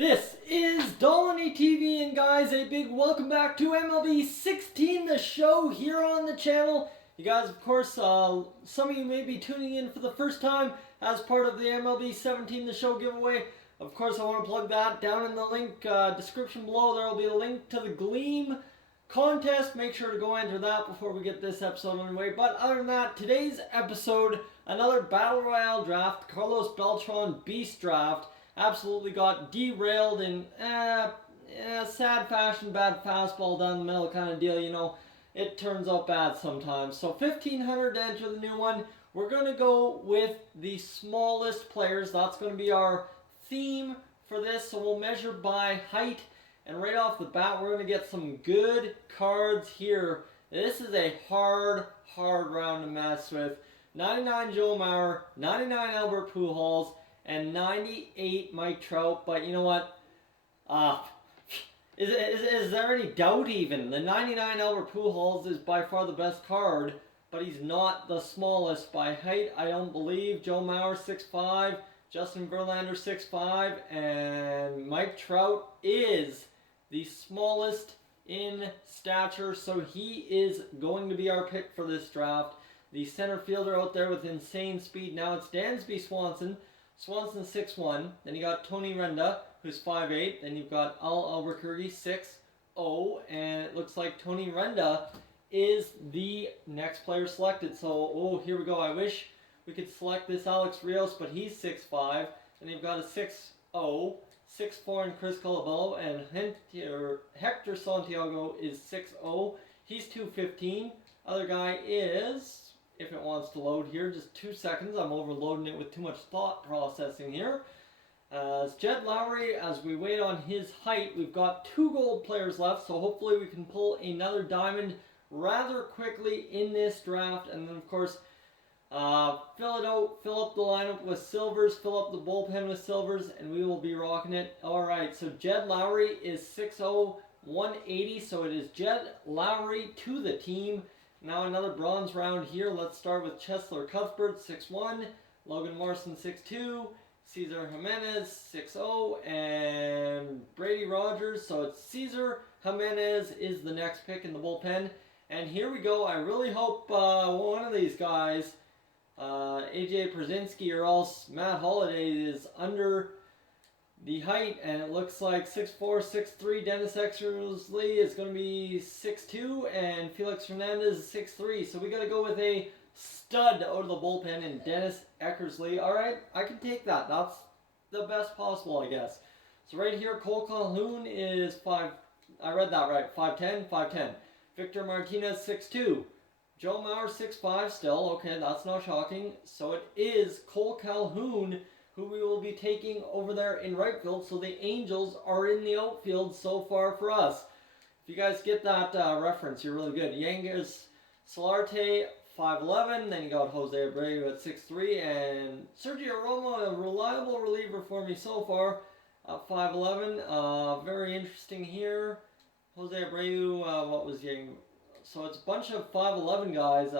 This is Dolynny TV, and guys, a big welcome back to MLB 16, the show here on the channel. You guys, of course, some of you may be tuning in for the first time as part of the MLB 17, the show giveaway. Of course, I want to plug that down in the link description below. There will be a link to the Gleam contest. Make sure to go enter that before we get this episode underway. But other than that, today's episode, another Battle Royale draft, Carlos Beltran Beast draft. Absolutely got derailed in sad fashion, bad fastball down the middle kind of deal, you know. It turns out bad sometimes. So 1,500 to enter the new one. We're going to go with the smallest players. That's going to be our theme for this. So we'll measure by height. And right off the bat, we're going to get some good cards here. This is a hard round to mess with. 99 Joe Mauer, 99 Albert Pujols, and 98 Mike Trout. But you know what? Is there any doubt even? The 99 Albert Pujols is by far the best card, but he's not the smallest by height, I don't believe. Joe Mauer 6'5", Justin Verlander 6'5", and Mike Trout is the smallest in stature, so he is going to be our pick for this draft. The center fielder out there with insane speed. Now it's Dansby Swanson. Swanson 6'1", then you got Tony Renda, who's 5'8", then you've got Al Albuquerque 6'0", and it looks like Tony Renda is the next player selected. So, here we go. I wish we could select this Alex Rios, but he's 6'5", then you've got a 6'0", 6'4", and Chris Colabello, and Hector Santiago is 6'0", he's 215. Other guy is, if it wants to load here, just 2 seconds. I'm overloading it with too much thought processing here. As Jed Lowry, as we wait on his height, we've got 2 gold players left, so hopefully we can pull another diamond rather quickly in this draft. And then, of course, fill up the lineup with silvers, fill up the bullpen with silvers, and we will be rocking it. All right, so Jed Lowry is 6'0", 180, so it is Jed Lowry to the team. Now another bronze round here. Let's start with Cheslor Cuthbert, 6'1", Logan Morrison, 6'2", Cesar Jimenez, 6'0", and Brady Rogers. So it's Cesar Jimenez is the next pick in the bullpen. And here we go. I really hope one of these guys, AJ Przinsky or else Matt Holliday, is under the height, and it looks like 6'4", 6'3", Dennis Eckersley is going to be 6'2", and Felix Hernandez is 6'3". So we got to go with a stud out of the bullpen in Dennis Eckersley. All right, I can take that. That's the best possible, I guess. So right here, Cole Calhoun is 5. I read that right. 5'10", 5'10". Victor Martinez 6'2". Joe Mauer 6'5". Still okay. That's not shocking. So it is Cole Calhoun who we will be taking over there in right field. So the Angels are in the outfield so far for us. If you guys get that reference, you're really good. Yanger's Solarte, 5'11". Then you got Jose Abreu at 6'3". And Sergio Romo, a reliable reliever for me so far, at 5'11". Very interesting here. Jose Abreu, what was Yang? So it's a bunch of 5'11 guys.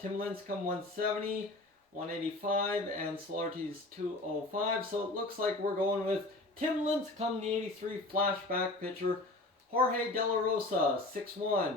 Tim Lincecum, 170. 185, and Solarte's 205. So it looks like we're going with Tim Lincecum, the 83 flashback pitcher. Jorge De La Rosa, 6'1".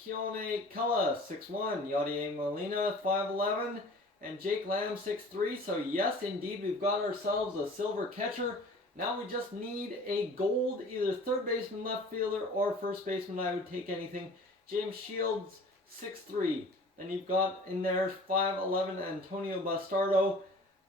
Keone Kella, 6'1". Yadier Molina, 5'11". And Jake Lamb, 6'3". So yes, indeed, we've got ourselves a silver catcher. Now we just need a gold, either third baseman, left fielder, or first baseman. I would take anything. James Shields, 6'3". Then you've got in there 5'11", Antonio Bastardo.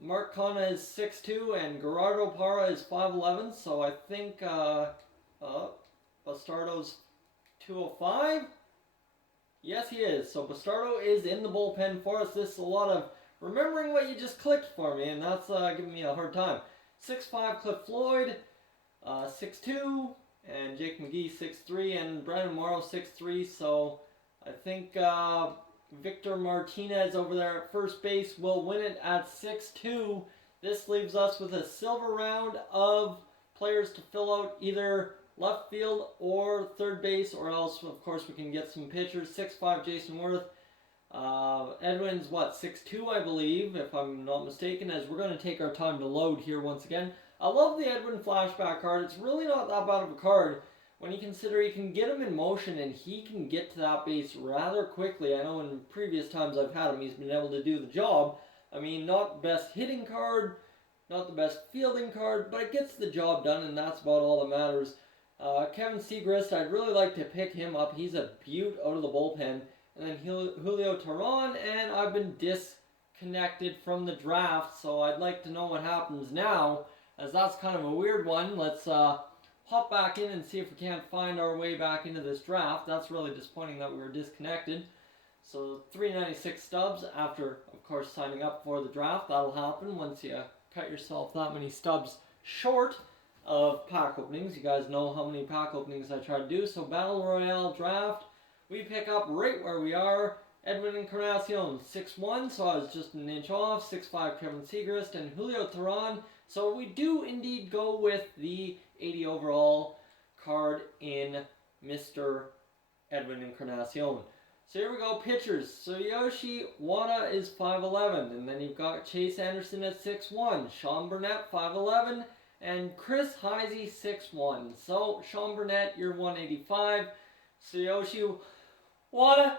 Mark Canha is 6'2", and Gerardo Parra is 5'11". So I think Bastardo's 205. Yes, he is. So Bastardo is in the bullpen for us. This is a lot of remembering what you just clicked for me, and that's giving me a hard time. 6'5", Cliff Floyd, 6'2", and Jake McGee 6'3", and Brandon Morrow 6'3". So I think Victor Martinez over there at first base will win it at 6'2". This leaves us with a silver round of players to fill out either left field or third base, or else, of course, we can get some pitchers. 6'5", Jason Worth. Edwin's, 6'2", I believe, if I'm not mistaken, as we're going to take our time to load here once again. I love the Edwin flashback card. It's really not that bad of a card when you consider you can get him in motion and he can get to that base rather quickly. I know in previous times I've had him, he's been able to do the job. I mean, not the best hitting card, not the best fielding card, but it gets the job done, and that's about all that matters. Kevin Segrist, I'd really like to pick him up. He's a beaut out of the bullpen. And then Julio Teheran, and I've been disconnected from the draft, so I'd like to know what happens now, as that's kind of a weird one. Let's hop back in and see if we can't find our way back into this draft. That's really disappointing that we were disconnected. So 396 stubs after, of course, signing up for the draft. That'll happen once you cut yourself that many stubs short of pack openings. You guys know how many pack openings I try to do. So Battle Royale draft, we pick up right where we are. Edwin Encarnacion, 6'1", so I was just an inch off. 6'5", Kevin Segrist, and Julio Teheran. So we do indeed go with the 80 overall card in Mr. Edwin Encarnacion. So here we go, pitchers. So Yoshi Wada is 5'11", and then you've got Chase Anderson at 6'1", Sean Burnett 5'11", and Chris Heisey 6'1". So Sean Burnett, you're 185. So Yoshi Wada,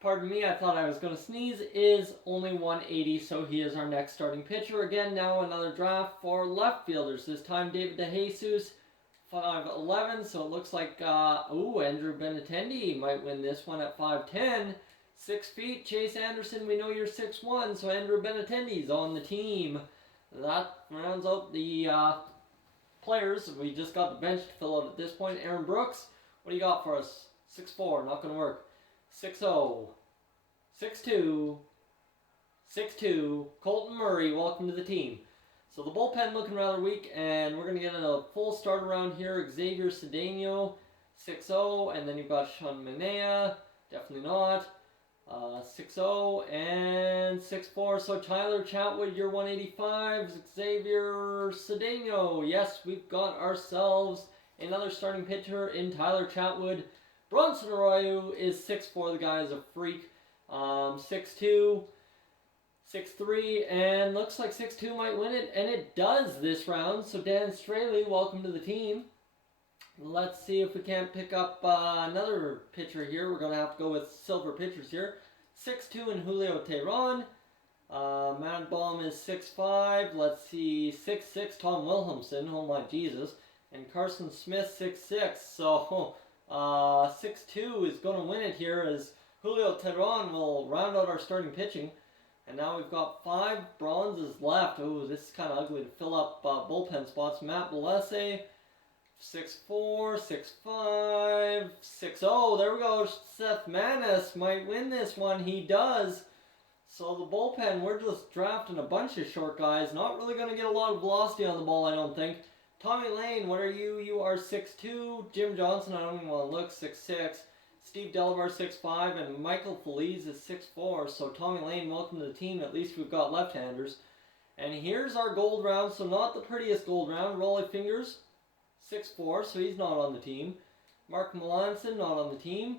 pardon me, I thought I was going to sneeze, is only 180, so he is our next starting pitcher. Again, now another draft for left fielders. This time David DeJesus, 5'11", so it looks like, Andrew Benintendi might win this one at 5'10". 6 feet, Chase Anderson, we know you're 6'1", so Andrew Benintendi's on the team. That rounds out the players. We just got the bench to fill out at this point. Aaron Brooks, what do you got for us? 6'4", not going to work. 6'0", 6'2", 6'2", Colton Murray, welcome to the team. So the bullpen looking rather weak, and we're going to get a full start around here. Xavier Cedeno, 6'0", and then you've got Sean Manea, definitely not. 6'0", and 6'4", so Tyler Chatwood, you're 185. Xavier Cedeno, yes, we've got ourselves another starting pitcher in Tyler Chatwood. Bronson Arroyo is 6'4", the guy is a freak. 6'2", 6'3", and looks like 6'2" might win it, and it does this round. So Dan Straley, welcome to the team. Let's see if we can't pick up another pitcher here. We're going to have to go with silver pitchers here. 6'2", and Julio Teheran. Matt Baum is 6'5". Let's see, 6'6", Tom Wilhelmsen, oh my Jesus. And Carson Smith, 6'6". So 6'2" is going to win it here, as Julio Teheran will round out our starting pitching. And now we've got 5 bronzes left. Oh, this is kind of ugly to fill up bullpen spots. Matt Belesse, 6'4", 6'5", 6'0". There we go. Seth Manis might win this one. He does. So the bullpen, we're just drafting a bunch of short guys. Not really going to get a lot of velocity on the ball, I don't think. Tommy Lane, what are you? You are 6'2". Jim Johnson, I don't even want to look, 6'6". Steve Delabar, 6'5", and Michael Feliz is 6'4". So Tommy Lane, welcome to the team. At least we've got left-handers. And here's our gold round. So not the prettiest gold round. Rolly Fingers, 6'4", so he's not on the team. Mark Melanson, not on the team.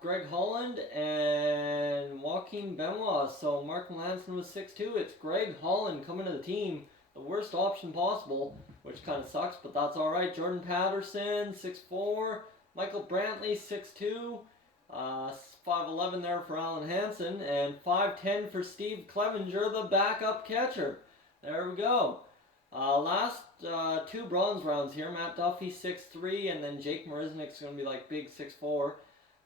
Greg Holland and Joaquin Benoit. So Mark Melanson was 6'2". It's Greg Holland coming to the team. The worst option possible, which kind of sucks, but that's alright. Jordan Patterson, 6'4". Michael Brantley, 6'2". 5'11" there for Alan Hansen. And 5'10" for Steve Clevenger, the backup catcher. There we go. Last 2 bronze rounds here. Matt Duffy, 6'3", and then Jake Marisnik's going to be like big 6'4".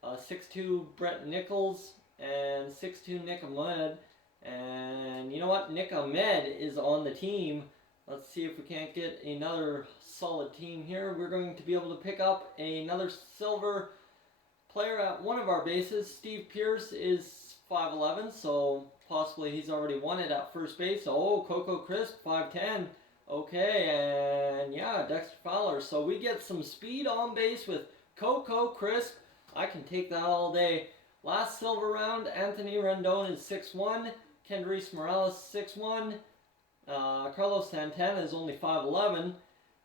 6'2", Brett Nichols, and 6'2", Nick Ahmed. And you know what? Nick Ahmed is on the team. Let's see if we can't get another solid team here. We're going to be able to pick up another silver player at one of our bases. Steve Pierce is 5'11", so possibly he's already won it at first base. Oh, Coco Crisp, 5'10". Okay, and yeah, Dexter Fowler. So we get some speed on base with Coco Crisp. I can take that all day. Last silver round, Anthony Rendon is 6'1". Kendrys Morales, 6'1". Carlos Santana is only 5'11".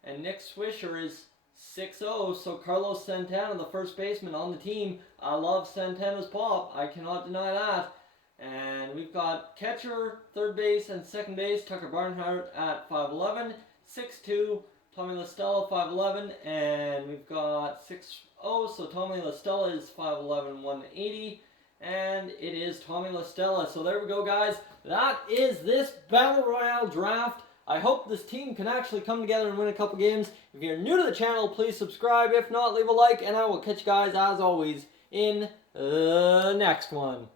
And Nick Swisher is 6'0". So Carlos Santana, the first baseman on the team. I love Santana's pop. I cannot deny that. And we've got catcher, third base, and second base, Tucker Barnhart at 5'11", 6'2", Tommy LaStella 5'11", and we've got 6'0", so Tommy LaStella is 5'11", 180, and it is Tommy LaStella. So there we go, guys. That is this Battle Royale draft. I hope this team can actually come together and win a couple games. If you're new to the channel, please subscribe. If not, leave a like, and I will catch you guys, as always, in the next one.